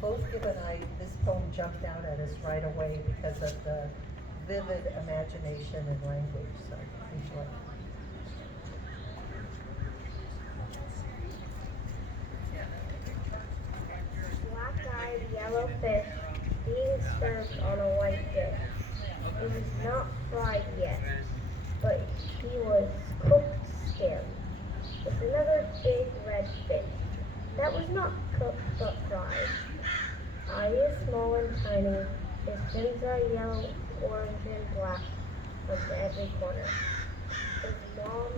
both Gibb and I, this poem jumped out at us right away because of the vivid imagination and language, so enjoy. Black-eyed yellow fish being served on a white dish. It was not fried yet, but he was cooked still, with another big red fish that was not cooked but fried. Eye is small and tiny, his fins are yellow, orange, and black from every corner. His mom,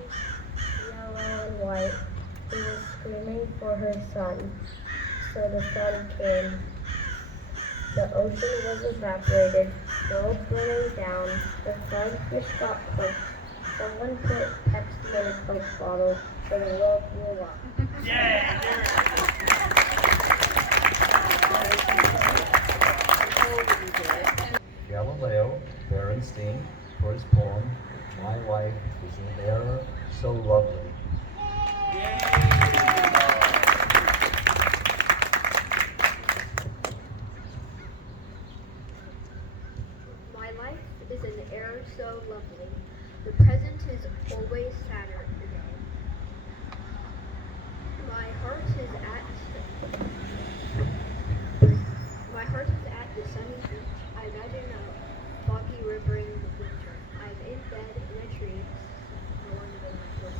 yellow and white, who was screaming for her son. So the sun came. The ocean was evaporated, world running down, the fried fish got cooked. Someone put Pepsi in a Coke bottle, so the world blew up. Galileo Berenstein for his poem, My Life is an Era So Lovely. My life is an era so lovely. The present is always sadder today. My heart is at the sunny beach. I imagine a foggy river in the winter. I'm in bed in a tree. No one knows what.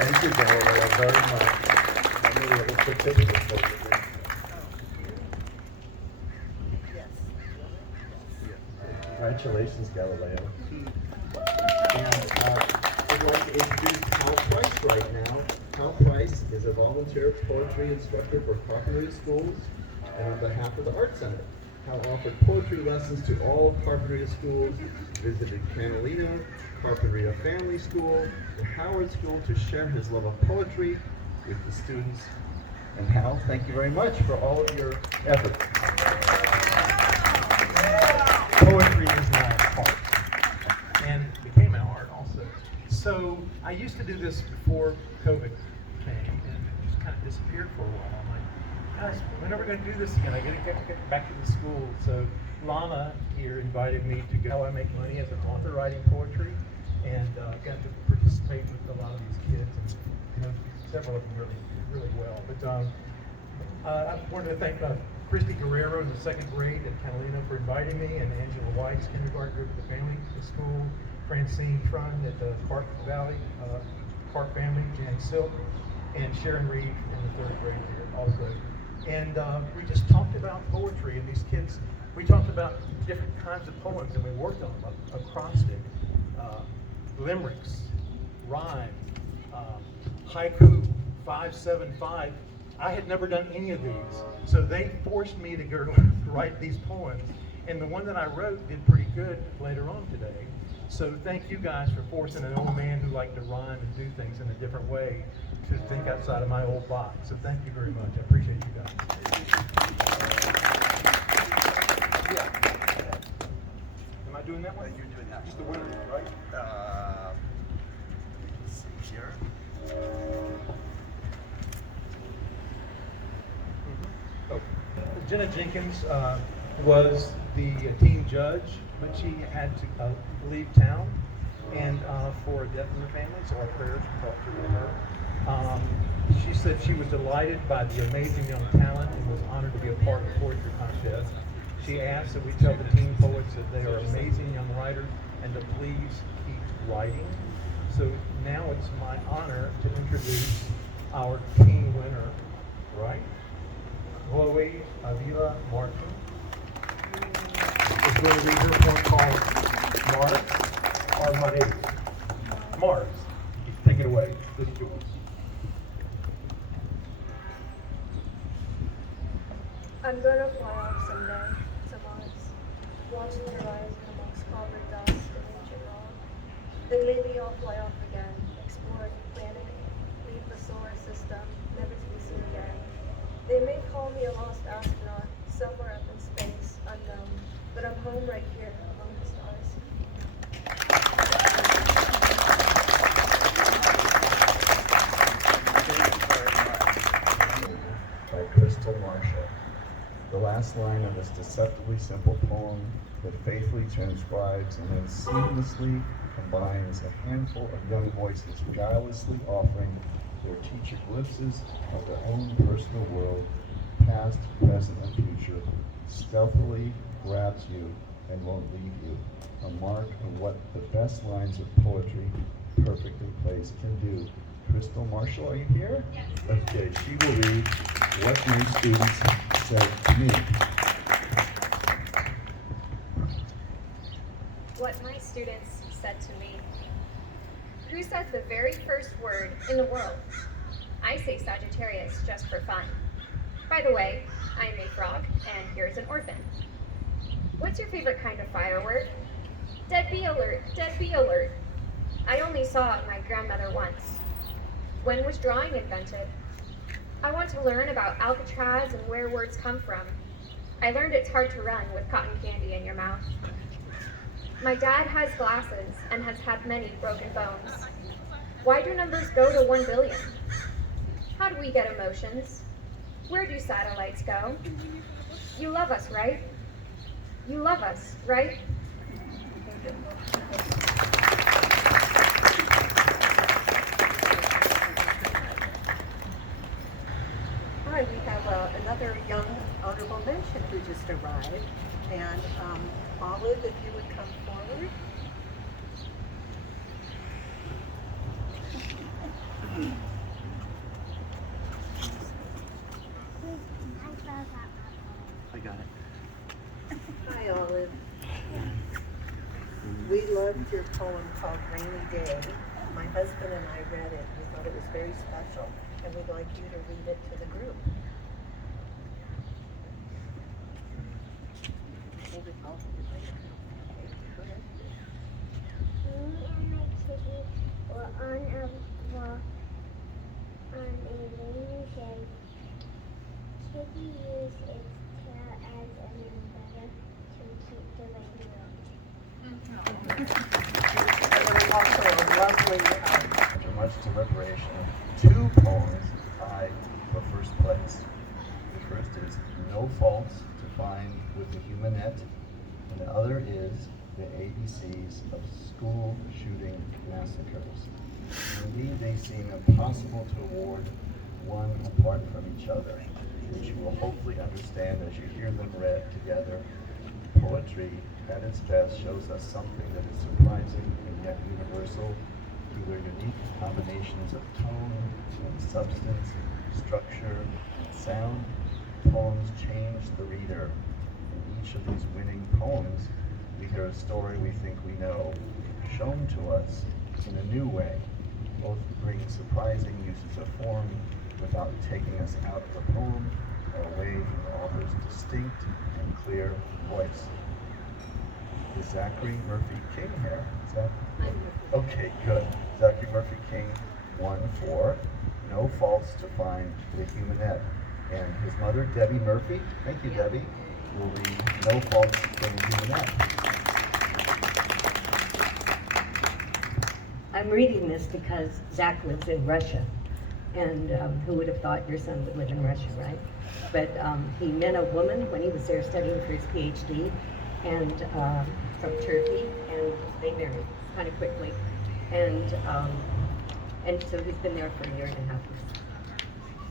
Thank you, Galileo, very much. I'm really able to put pictures for you. Congratulations, Galileo. And I'd like to introduce Hal Price right now. Hal Price is a volunteer poetry instructor for Carpinteria Schools and on behalf of the Art Center. Hal offered poetry lessons to all Carpinteria schools, visited Catalina, Carpinteria Family School, and Howard School to share his love of poetry with the students. And Hal, thank you very much for all of your efforts. Poetry is my art, and became my art also. So I used to do this before COVID came, and it just kind of disappeared for a while. I'm like, guys, when are we going to do this again? I got to get back to the school. So Lana here invited me to go How I Make Money as an author writing poetry, and got to participate with a lot of these kids, and you know, several of them really well. But I wanted to thank Christy Guerrero in the second grade at Catalina for inviting me, and Angela White's kindergarten group at the family school, Francine Trun at the Park Valley, Park Family, Jan Silk, and Sharon Reed in the third grade here also. And we just talked about poetry, and these kids, we talked about different kinds of poems, and we worked on them, acrostic, limericks, rhyme, haiku, 575. I had never done any of these, so they forced me to go write these poems, and the one that I wrote did pretty good later on today. So thank you guys for forcing an old man who liked to rhyme and do things in a different way to think outside of my old box. So thank you very much. I appreciate you guys. Yeah. Am I doing that one? You're doing that. Just the winner, right? Let's see here. Oh. Jenna Jenkins was the team judge, but she had to leave town, and for a death in the family, so our prayers were brought through to her. She said she was delighted by the amazing young talent and was honored to be a part of the poetry contest. She asked that we tell the teen poets that they are amazing young writers and to please keep writing. So now it's my honor to introduce our teen winner, right? Chloe Avila Martin is going to read her poem called Mars Armadillo. Mars, take it away. This is yours. I'm gonna fly off someday to Mars, watch the horizon amongst copper dust and ancient rock. Then maybe I'll fly off again, explore a new planet, leave the solar system, never to be seen again. They may call me a lost astronaut, somewhere up in space, unknown, but I'm home right here among the stars. Thank you very much. the last line of this deceptively simple poem that faithfully transcribes and then seamlessly combines a handful of young voices guilelessly offering their teacher glimpses of their own personal world, past, present, and future, stealthily grabs you and won't leave you. A mark of what the best lines of poetry, perfectly placed, can do. Crystal Marshall, are you here? Yes. Okay, she will read what my students said to me. What my students said to me. Who says the very first word in the world? I say Sagittarius just for fun. By the way, I'm a frog, and here's an orphan. What's your favorite kind of firework? Dead bee alert, dead bee alert. I only saw my grandmother once. When was drawing invented? I want to learn about Alcatraz and where words come from. I learned it's hard to run with cotton candy in your mouth. My dad has glasses and has had many broken bones. Why do numbers go to 1 billion? How do we get emotions? Where do satellites go? You love us, right? You love us, right? All right, we have another young honorable mention who just arrived. And Olive, if you would come forward. I got it. Hi, Olive. We loved your poem called Rainy Day. My husband and I read it. We thought it was very special, and we'd like you to read it to the group. Hold it off. Okay, go ahead. Me and my kitty were on a walk on a rainy day. Kitty used its tail as an umbrella to keep the rain away. And there was also a lovely, After much deliberation, 2 poems vie for first place. The first is No Faults to Find with the Humanette, and the other is The ABCs of School Shooting Massacres. Indeed, they seem impossible to award one apart from each other, which you will hopefully understand as you hear them read together. Poetry, at its best, shows us something that is surprising and yet universal, through their unique combinations of tone and substance, structure and sound. Poems change the reader. In each of these winning poems, we hear a story we think we know, shown to us in a new way. Both bring surprising uses of form without taking us out of the poem or away from the author's distinct and clear voice. Is Zachary Murphy King here? Is that? Okay, good. Zachary Murphy King won for No Faults to Find with the Humanette. And his mother, Debbie Murphy, thank you, Debbie, will read No Faults from the Humanette. I'm reading this because Zach lives in Russia, and who would have thought your son would live in Russia, right? But he met a woman when he was there studying for his PhD, and from Turkey, and they married kind of quickly, and so he's been there for a year and a half.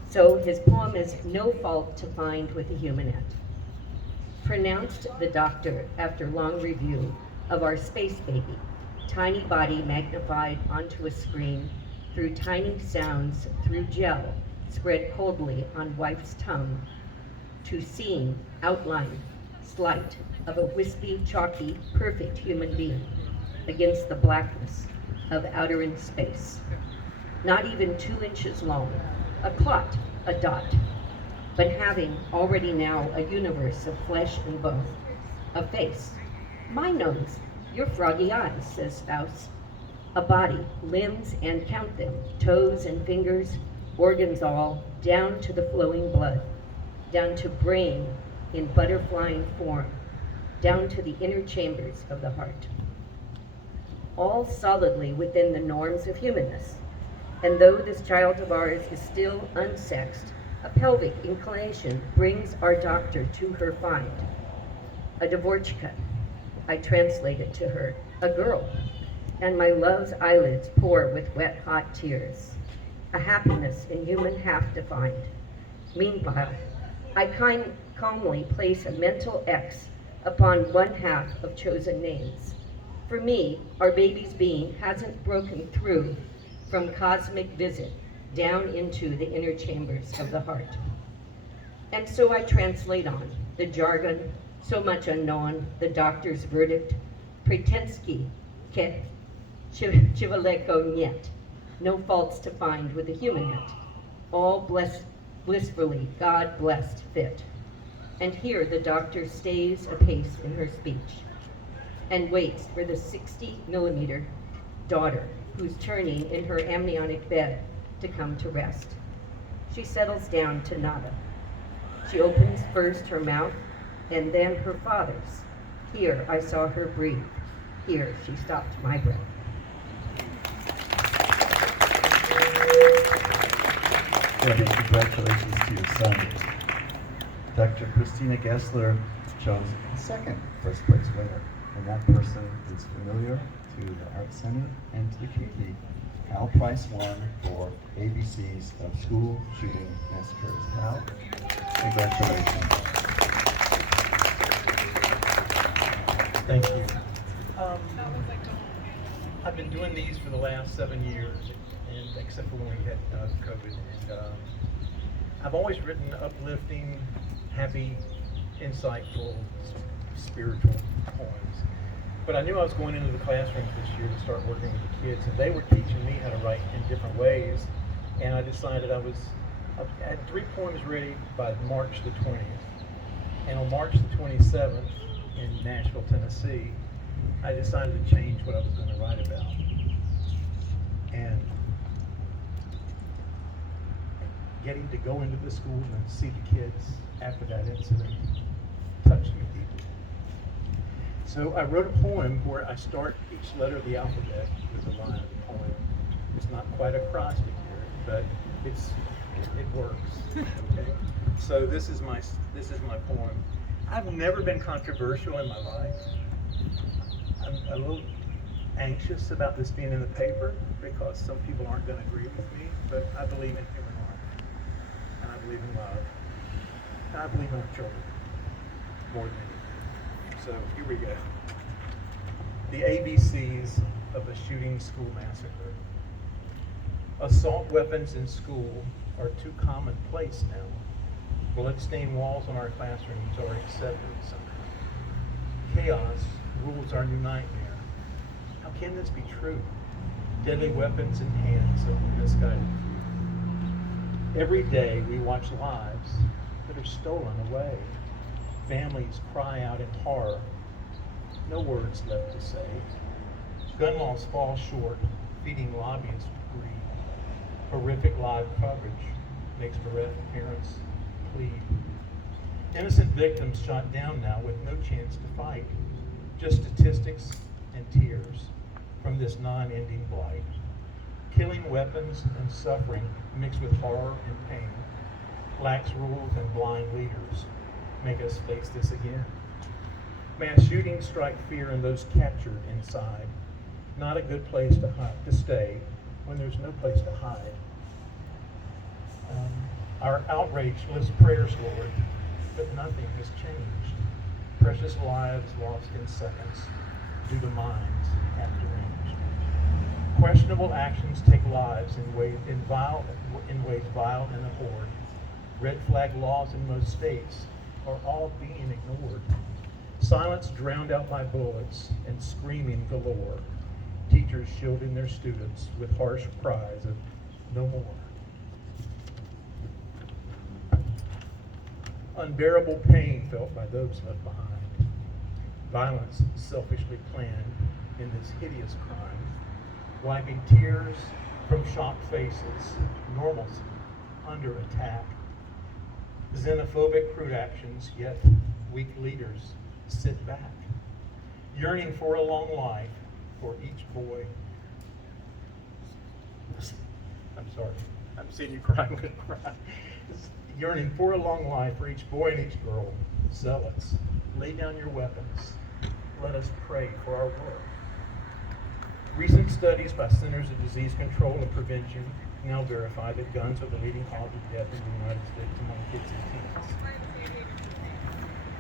So his poem is No Fault to Find with the Humanette. Pronounced the doctor after long review of our space baby, tiny body magnified onto a screen through tiny sounds, through gel spread coldly on wife's tongue, to scene, outline, slight of a wispy, chalky, perfect human being against the blackness of outer in space. Not even 2 inches long, a clot, a dot, but having already now a universe of flesh and bone, a face, my nose, your froggy eyes, says spouse, a body, limbs and count them, toes and fingers, organs all, down to the flowing blood, down to brain in butterflying form, down to the inner chambers of the heart. All solidly within the norms of humanness. And though this child of ours is still unsexed, A pelvic inclination brings our doctor to her find. A Dvorchka, I translate it to her, a girl, and my love's eyelids pour with wet hot tears. A happiness in human half defined. Meanwhile, I calmly place a mental X upon one half of chosen names. For me, our baby's being hasn't broken through from cosmic visit down into the inner chambers of the heart. And so I translate on the jargon, so much unknown, the doctor's verdict, Pretensky, ke chivaleko niet, no faults to find with the human net, all blissfully God-blessed fit. And here the doctor stays apace in her speech and waits for the 60-millimeter daughter who's turning in her amniotic bed to come to rest. She settles down to nada. She opens first her mouth and then her father's. Here I saw her breathe. Here she stopped my breath. Debbie, congratulations to your son. Dr. Christina Gessler chose the second first place winner, and that person is familiar to the Art Center and to the community. Hal Price won for ABCs of School Shooting Massacres. Hal, congratulations. Thank you. I've been doing these for the last 7 years, and except for when we had COVID. And I've always written uplifting, happy, insightful, spiritual poems. But I knew I was going into the classrooms this year to start working with the kids, and they were teaching me how to write in different ways. And I decided I had 3 poems ready by March the 20th. And on March the 27th in Nashville, Tennessee, I decided to change what I was going to write about. And getting to go into the schools and see the kids after that incident touched me deeply. So I wrote a poem where I start each letter of the alphabet with a line of the poem. It's not quite acrostic here, but it works. Okay. So this is my poem. I've never been controversial in my life. I'm a little anxious about this being in the paper because some people aren't going to agree with me, but I believe in human life, and I believe in love, and I believe in our children more than anything. So here we go. The ABCs of a shooting school massacre. Assault weapons in school are too commonplace now. Bloodstained walls in our classrooms are accepted somehow. Chaos rules our new nightmare. How can this be true? Deadly weapons in hands of misguided few. Every day we watch lives that are stolen away. Families cry out in horror. No words left to say. Gun laws fall short, feeding lobbyists greed. Horrific live coverage makes bereft parents plead. Innocent victims shot down now with no chance to fight. Just statistics and tears from this non-ending blight. Killing weapons and suffering mixed with horror and pain. Lax rules and blind leaders make us face this again. Mass shootings strike fear in those captured inside. Not a good place to stay when there's no place to hide. Our outrage lifts prayers, Lord, but nothing has changed. Precious lives lost in seconds due to minds half deranged. Questionable actions take lives in ways vile and abhorred. Red flag laws in most states are all being ignored. Silence drowned out by bullets and screaming galore. Teachers shielding their students with harsh cries of no more. Unbearable pain felt by those left behind. Violence selfishly planned in this hideous crime. Wiping tears from shocked faces, normalcy under attack. Xenophobic crude actions, yet weak leaders sit back. Yearning for a long life for each boy. I'm sorry, I'm seeing you crying, I'm gonna cry. yearning for a long life for each boy and each girl. Zealots, lay down your weapons. Let us pray for our world. Recent studies by Centers of Disease Control and Prevention now verify that guns are the leading cause of death in the United States among kids and teens.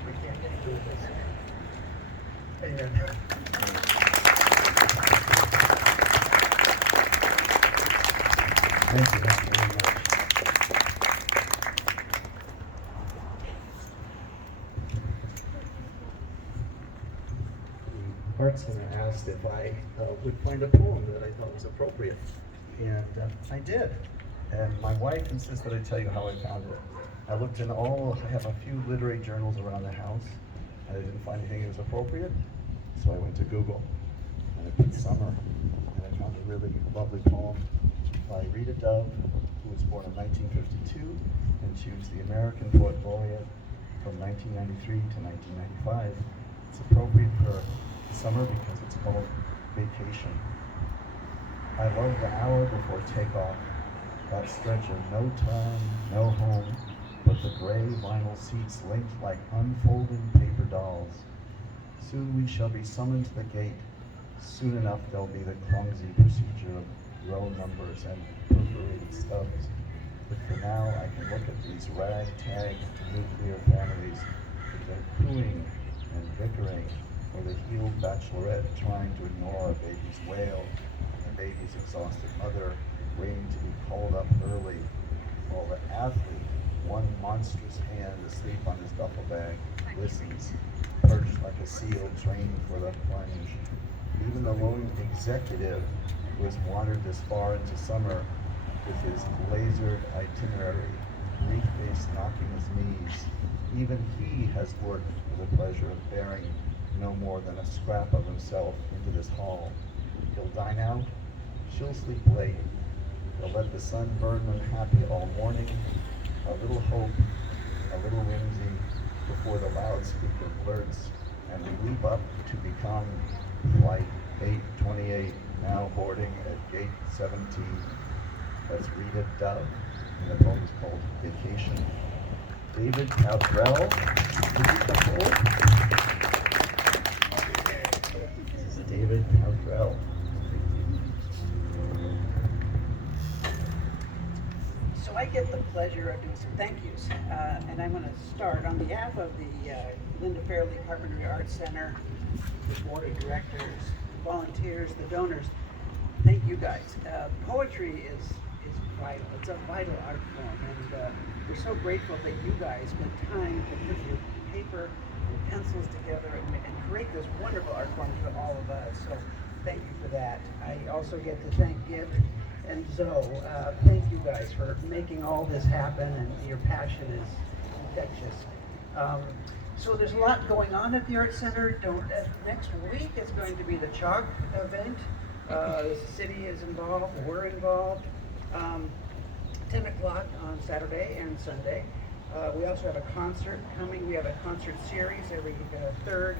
We can't do this. Amen. Thank you very much. The Art Center asked if I would find a poem that I thought was appropriate. And I did. And my wife insists that I tell you how I found it. I looked in I have a few literary journals around the house, and I didn't find anything that was appropriate. So I went to Google, and I put summer, and I found a really lovely poem by Rita Dove, who was born in 1952, and she was the American Poet Laureate from 1993 to 1995. It's appropriate for summer because it's called Vacation. I love the hour before takeoff, that stretch of no time, no home, but the gray vinyl seats linked like unfolding paper dolls. Soon we shall be summoned to the gate. Soon enough there'll be the clumsy procedure of row numbers and perforated stubs. But for now I can look at these ragtag nuclear families with their cooing and bickering, or the healed bachelorette trying to ignore a baby's wail, and the baby's exhausted mother waiting to be called up early, while the athlete, one monstrous hand asleep on his duffel bag, listens, perched like a seal trained for the plunge. Even the lone executive who has wandered this far into summer with his lasered itinerary, briefcase knocking his knees, even he has worked for the pleasure of bearing no more than a scrap of himself into this hall. He'll dine out, she'll sleep late, he'll let the sun burn them happy all morning, a little hope, a little whimsy, before the loudspeaker blurts, and we leap up to become flight 828, now boarding at gate 17. That's Rita Dove, and the poem is called Vacation. David Cowtrell, this is David Cowtrell. So I get the pleasure of doing some thank yous, and I'm going to start on behalf of the Linda Fairley Carpentry Arts Center, the board of directors, volunteers, the donors. Thank you guys. Poetry is vital. It's a vital art form, and we're so grateful that you guys spent time to put your paper and pencils together and create this wonderful art form for all of us. So thank you for that. I also get to thank Gib and Zoe. Thank you guys for making all this happen, and your passion is infectious. So there's a lot going on at the Art Center. Next week is going to be the Chalk event. The city is involved, we're involved. 10 o'clock on Saturday and Sunday. We also have a concert coming. We have a concert series every third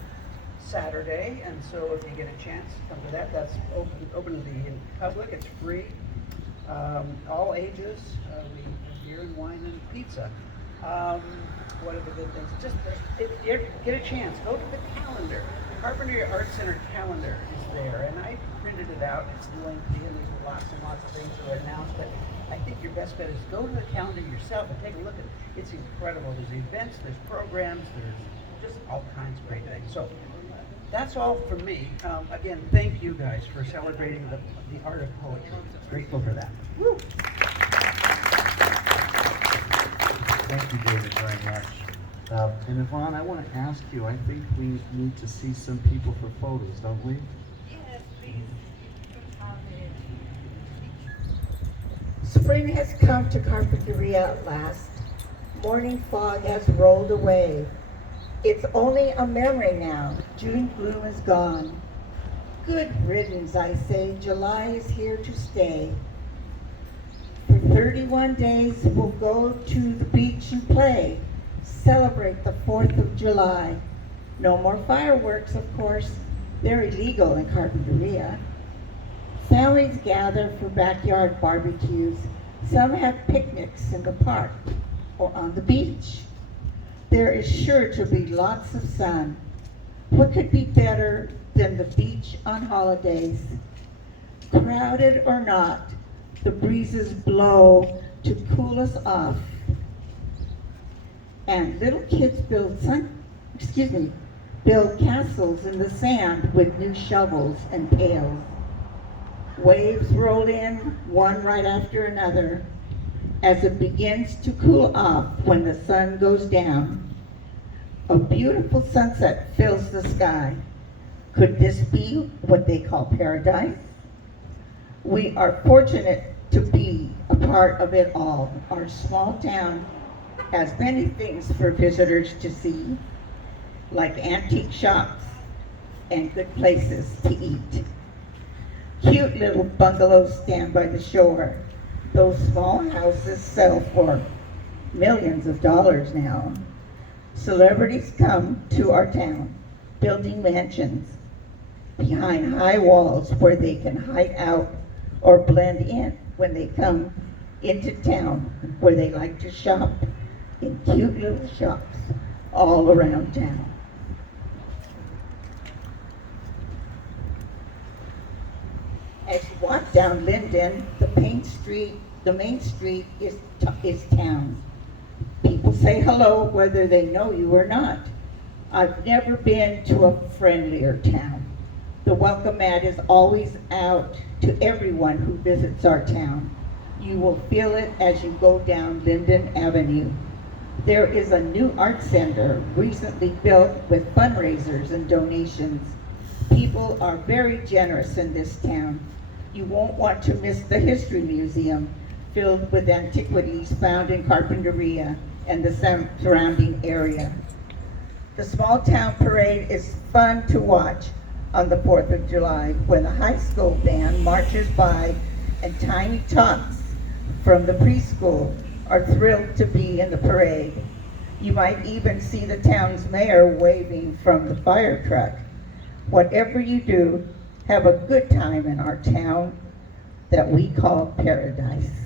Saturday, and so if you get a chance, come to that. That's open to the public. It's free. All ages. We have beer and wine and pizza. What are the good things? Just if you get a chance, go to the calendar. Carpentry Arts Center calendar is there, and I printed it out. It's lengthy, and there's lots and lots of things that are announced, but I think your best bet is go to the calendar yourself and take a look at it. It's incredible. There's events, there's programs, there's just all kinds of great things. So that's all from me. Again, thank you guys for celebrating the art of poetry. Grateful for that. Woo! Thank you, David, very much. And Yvonne, I want to ask you, I think we need to see some people for photos, don't we? Yes, please. Spring has come to Carpinteria at last. Morning fog has rolled away. It's only a memory now. June bloom is gone. Good riddance, I say. July is here to stay. For 31 days, we'll go to the beach and play. Celebrate the 4th of July. No more fireworks, of course. They're illegal in Carpinteria. Families gather for backyard barbecues. Some have picnics in the park or on the beach. There is sure to be lots of sun. What could be better than the beach on holidays? Crowded or not, the breezes blow to cool us off. And little kids build castles in the sand with new shovels and pails. Waves roll in, one right after another, as it begins to cool off when the sun goes down. A beautiful sunset fills the sky. Could this be what they call paradise? We are fortunate to be a part of it all. Our small town has many things for visitors to see, like antique shops and good places to eat. Cute little bungalows stand by the shore. Those small houses sell for millions of dollars now. Celebrities come to our town, building mansions behind high walls where they can hide out or blend in when they come into town, where they like to shop in cute little shops all around town. As you walk down Linden, the main street is town. People say hello whether they know you or not. I've never been to a friendlier town. The welcome mat is always out to everyone who visits our town. You will feel it as you go down Linden Avenue. There is a new art center recently built with fundraisers and donations. People are very generous in this town. You won't want to miss the History Museum, filled with antiquities found in Carpinteria and the surrounding area. The small town parade is fun to watch on the 4th of July when the high school band marches by and tiny tots from the preschool are thrilled to be in the parade. You might even see the town's mayor waving from the fire truck. Whatever you do, have a good time in our town that we call paradise.